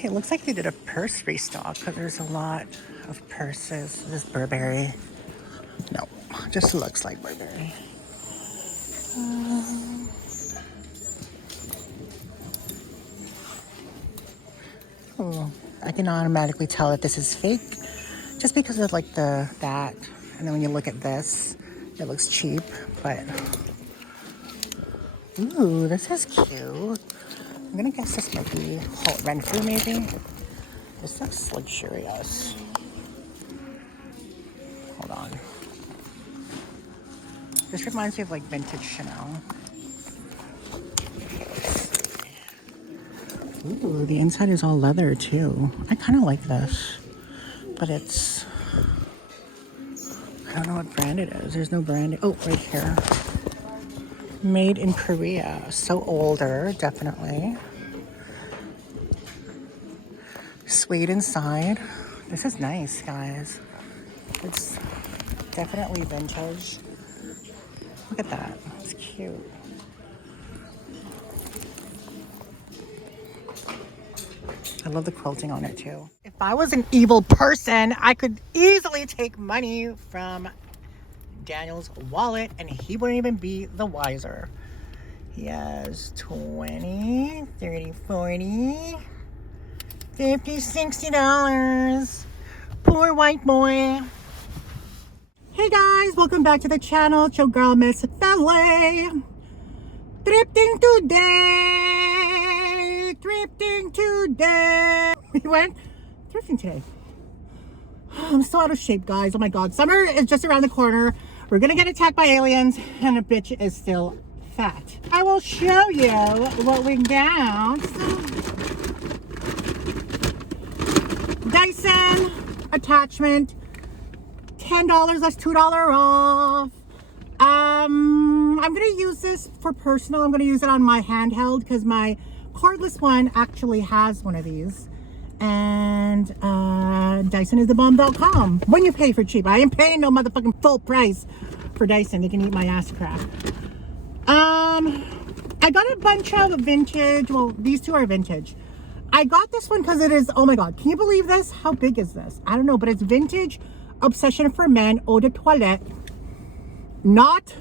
Okay, it looks like they did a purse restock because there's a lot of purses. This is Burberry. No, just looks like Burberry. Oh, I can automatically tell that this is fake just because of like that. And then when you look at this, it looks cheap, but ooh, this is cute. I'm gonna guess this might be Renfrew maybe. This looks luxurious. Hold on. This reminds me of like vintage Chanel. Ooh, the inside is all leather too. I kind of like this, but it's, I don't know what brand it is. There's no brand. Oh, right here. Made in Korea. So older, definitely. Suede inside. This is nice, guys. It's definitely vintage. Look at that. It's cute. I love the quilting on it too. If I was an evil person, I could easily take money from Daniel's wallet and he wouldn't even be the wiser. He has 20, 30, 40, 50, $60. Poor white boy. Hey guys, welcome back to the channel. It's your girl, Msfili. Thrifting today. Thrifting today. We went thrifting today. I'm so out of shape, guys. Oh my god. Summer is just around the corner. We're gonna get attacked by aliens and a bitch is still fat. I will show you what we got. Dyson attachment. $10, that's $2 off. I'm gonna use this for personal. I'm gonna use it on my handheld because my cordless one actually has one of these. And Dyson is the bomb.com. When you pay for cheap. I ain't paying no motherfucking full price for Dyson. They can eat my ass crack. I got a bunch of vintage. Well, these two are vintage. I got this one because it is, oh my god, can you believe this? How big is this? I don't know, but it's vintage Obsession for Men Eau de Toilette. Not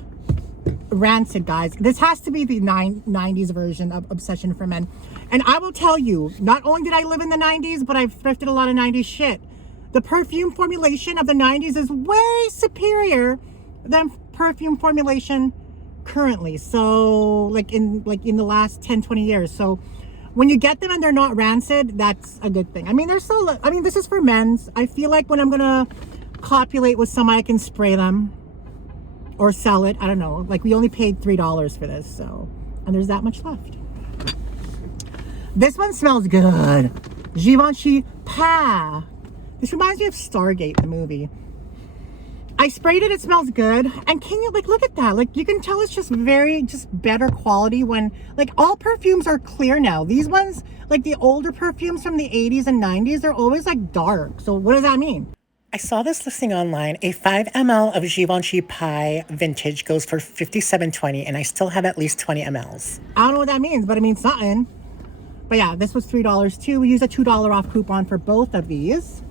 rancid, guys. This has to be the 90s version of Obsession for Men. And I will tell you, not only did I live in the 90s, but I've thrifted a lot of 90s shit. The perfume formulation of the 90s is way superior than perfume formulation currently. So like in the last 10-20 years. So when you get them and they're not rancid, that's a good thing. I mean, they're so, I mean, this is for men's. I feel like when I'm gonna copulate with somebody, I can spray them or sell it. I don't know. Like, we only paid $3 for this, so, and there's that much left. This one smells good. Givenchy Pas. This reminds me of Stargate, the movie. I sprayed it. It smells good. And can you, like, look at that? Like, you can tell it's just better quality when, like, all perfumes are clear now. These ones, like the older perfumes from the 80s and 90s, they're always, like, dark. So what does that mean? I saw this listing online. A 5 ml of Givenchy Pas vintage goes for $57.20, and I still have at least 20 mls. I don't know what that means, but it means something. But yeah, this was $3 too. We used a $2 off coupon for both of these.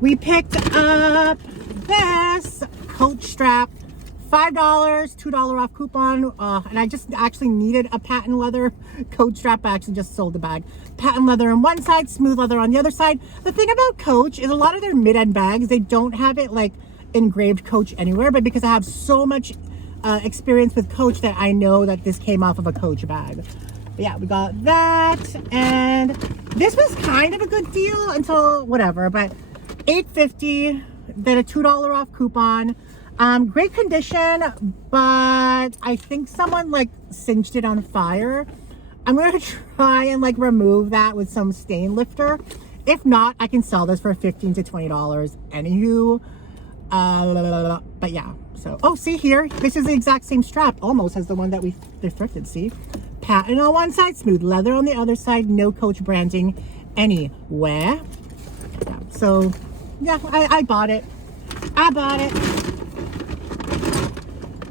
We picked up this Coach strap, $5, $2 off coupon. And I just actually needed a patent leather Coach strap. I actually just sold the bag. Patent leather on one side, smooth leather on the other side. The thing about Coach is a lot of their mid-end bags, they don't have it like engraved Coach anywhere, but because I have so much experience with Coach that I know that this came off of a Coach bag. But yeah, we got that. And this was kind of a good deal until whatever, but $8.50, then a $2 off coupon. Great condition, but I think someone like singed it on fire. I'm gonna try and like remove that with some stain lifter. If not, I can sell this for $15 to $20. Anywho, but yeah. So, oh, see here, this is the exact same strap, almost as the one that we thrifted. See, patent on one side, smooth leather on the other side, no Coach branding anywhere. Yeah, so yeah, I bought it. I bought it.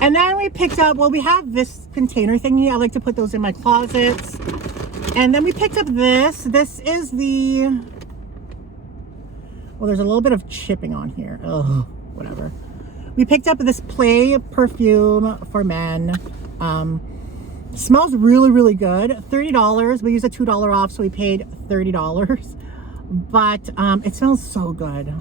And then we picked up, well, we have this container thingy. I like to put those in my closets. And then we picked up this. This is the... Well, there's a little bit of chipping on here. Oh, whatever. We picked up this Play perfume for men. Smells really, really good. $30. We used a $2 off, so we paid $30. But it smells so good.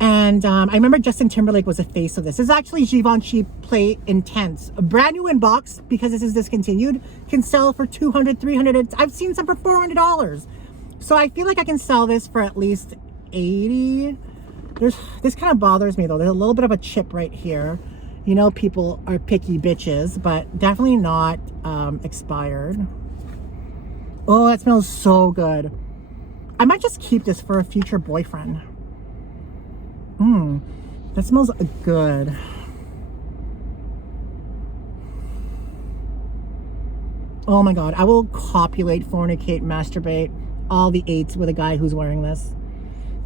And I remember Justin Timberlake was a face of this. This is actually Givenchy Play Intense. A brand new in box, because this is discontinued, can sell for $200, $300. I've seen some for $400. So I feel like I can sell this for at least $80. This kind of bothers me though. There's a little bit of a chip right here. You know, people are picky bitches, but definitely not expired. Oh, that smells so good. I might just keep this for a future boyfriend. That smells good. Oh my God, I will copulate, fornicate, masturbate, all the 8s with a guy who's wearing this.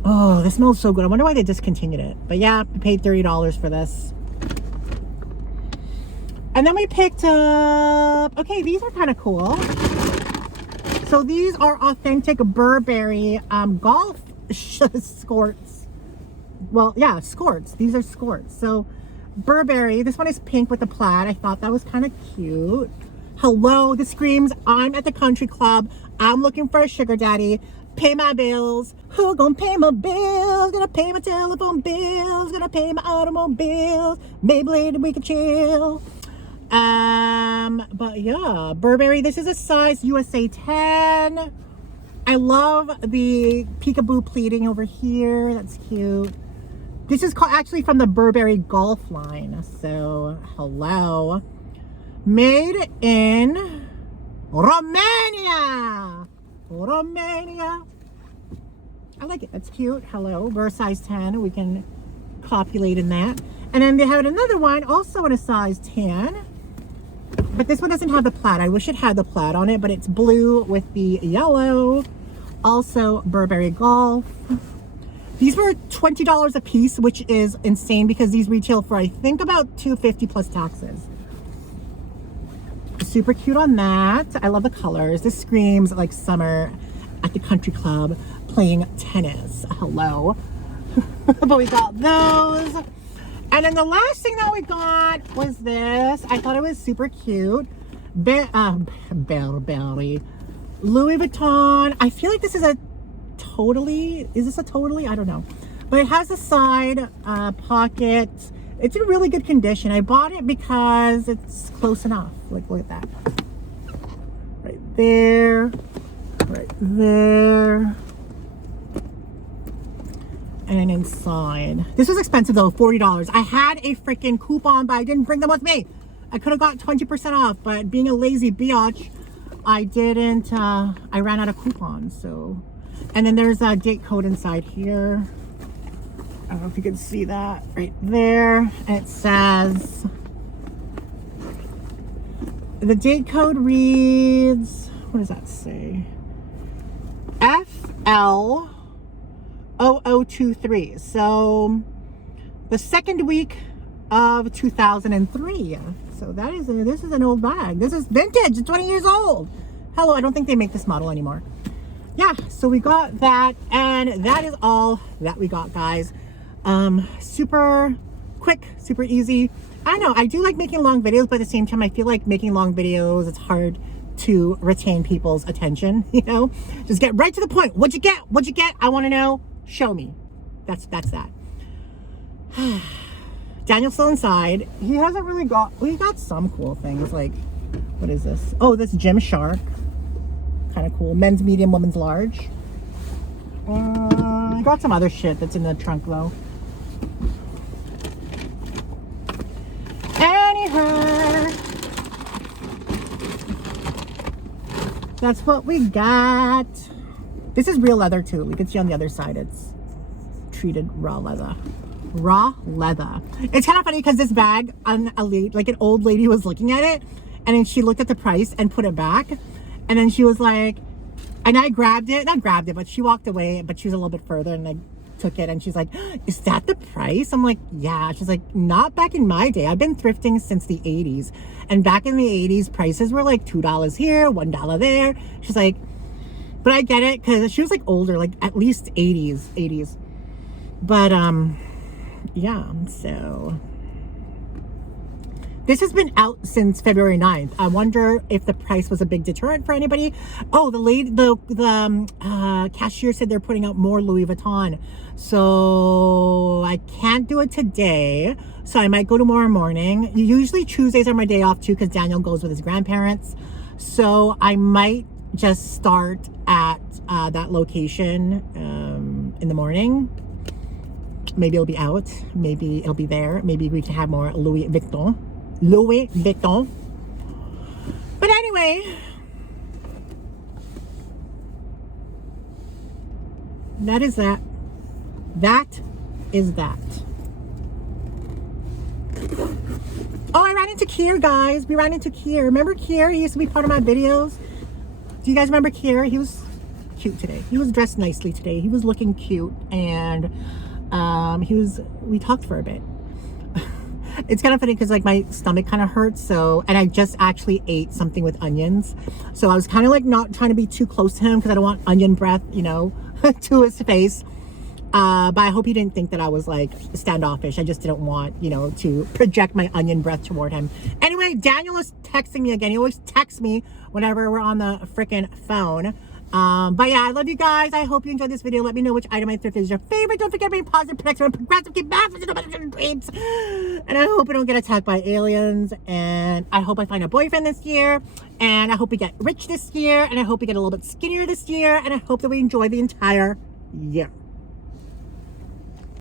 Oh, this smells so good. I wonder why they discontinued it. But yeah, we paid $30 for this. And then we picked up, okay, these are kind of cool. So these are authentic Burberry golf skirts. Well, yeah, skirts. These are skirts. So Burberry, this one is pink with the plaid. I thought that was kind of cute. Hello, this screams, I'm at the country club. I'm looking for a sugar daddy. Pay my bills. Who gonna pay my bills? Gonna pay my telephone bills. Gonna pay my automobile. Maybe later we can chill. But yeah, Burberry. This is a size USA 10. I love the peekaboo pleating over here. That's cute. This is actually from the Burberry golf line. So, hello. Made in Romania. Romania. I like it. That's cute. Hello. We're a size 10. We can copulate in that. And then they have another one also in a size 10. But this one doesn't have the plaid. I wish it had the plaid on it, but it's blue with the yellow. Also Burberry Golf. These were $20 a piece, which is insane because these retail for I think about $250 plus taxes. Super cute on that. I love the colors. This screams like summer at the country club playing tennis. Hello. But we got those. And then the last thing that we got was this. I thought it was super cute. Burberry. Louis Vuitton. I feel like this is a totally, is this a totally? I don't know. But it has a side pocket. It's in really good condition. I bought it because it's close enough. Like, look at that. Right there. Right there. And inside. This was expensive though, $40. I had a freaking coupon, but I didn't bring them with me. I could have got 20% off, but being a lazy biatch, I didn't, I ran out of coupons, so. And then there's a date code inside here. I don't know if you can see that right there. And it says, the date code reads, what does that say? FL0023. So the second week of 2003. So that is, this is an old bag. This is vintage, it's 20 years old. Hello, I don't think they make this model anymore. Yeah, so we got that, and that is all that we got, guys. Super quick, super easy. I know I do like making long videos, but at the same time I feel like making long videos, it's hard to retain people's attention, you know. Just get right to the point. What'd you get? What'd you get? I want to know. Show me. That's that. Daniel's still inside. He hasn't really got, well, he got some cool things, like, what is this? Oh, this Gymshark. Kind of cool. Men's medium, women's large. I got some other shit that's in the trunk though. Anyhow, that's what we got. This is real leather too. You can see on the other side it's treated raw leather. Raw leather. It's kind of funny because this bag, like an old lady was looking at it, and then she looked at the price and put it back, and then she was like, and I grabbed it, not grabbed it, but she walked away, but she was a little bit further, and I took it, and she's like, is that the price? I'm like, yeah. She's like, not back in my day. I've been thrifting since the 80s. And back in the 80s, prices were like $2 here, $1 there. She's like, but I get it, because she was like older, like at least 80s. But yeah, so this has been out since February 9th. I wonder if the price was a big deterrent for anybody. Oh, the cashier said they're putting out more Louis Vuitton. So I can't do it today. So I might go tomorrow morning. Usually Tuesdays are my day off too, because Daniel goes with his grandparents. So I might just start at that location in the morning. Maybe it'll be out. Maybe it'll be there. Maybe we can have more Louis Vuitton. But anyway, that is that. That is that. Oh, I ran into Kier, guys. We ran into Kier. Remember Kier? He used to be part of my videos. Do you guys remember Kier? He was cute today. He was dressed nicely today. He was looking cute, and we talked for a bit. It's kind of funny because like my stomach kind of hurts, so, and I just actually ate something with onions, so I was kind of like not trying to be too close to him because I don't want onion breath, you know, to his face. But I hope he didn't think that I was like standoffish. I just didn't want, you know, to project my onion breath toward him. Anyway, Daniel is texting me again. He always texts me whenever we're on the freaking phone. But yeah, I love you guys. I hope you enjoyed this video. Let me know which item I thrifted is your favorite. Don't forget to be positive, protective, and progressive. Keep back dreams. And I hope I don't get attacked by aliens. And I hope I find a boyfriend this year. And I hope we get rich this year. And I hope we get a little bit skinnier this year. And I hope that we enjoy the entire year.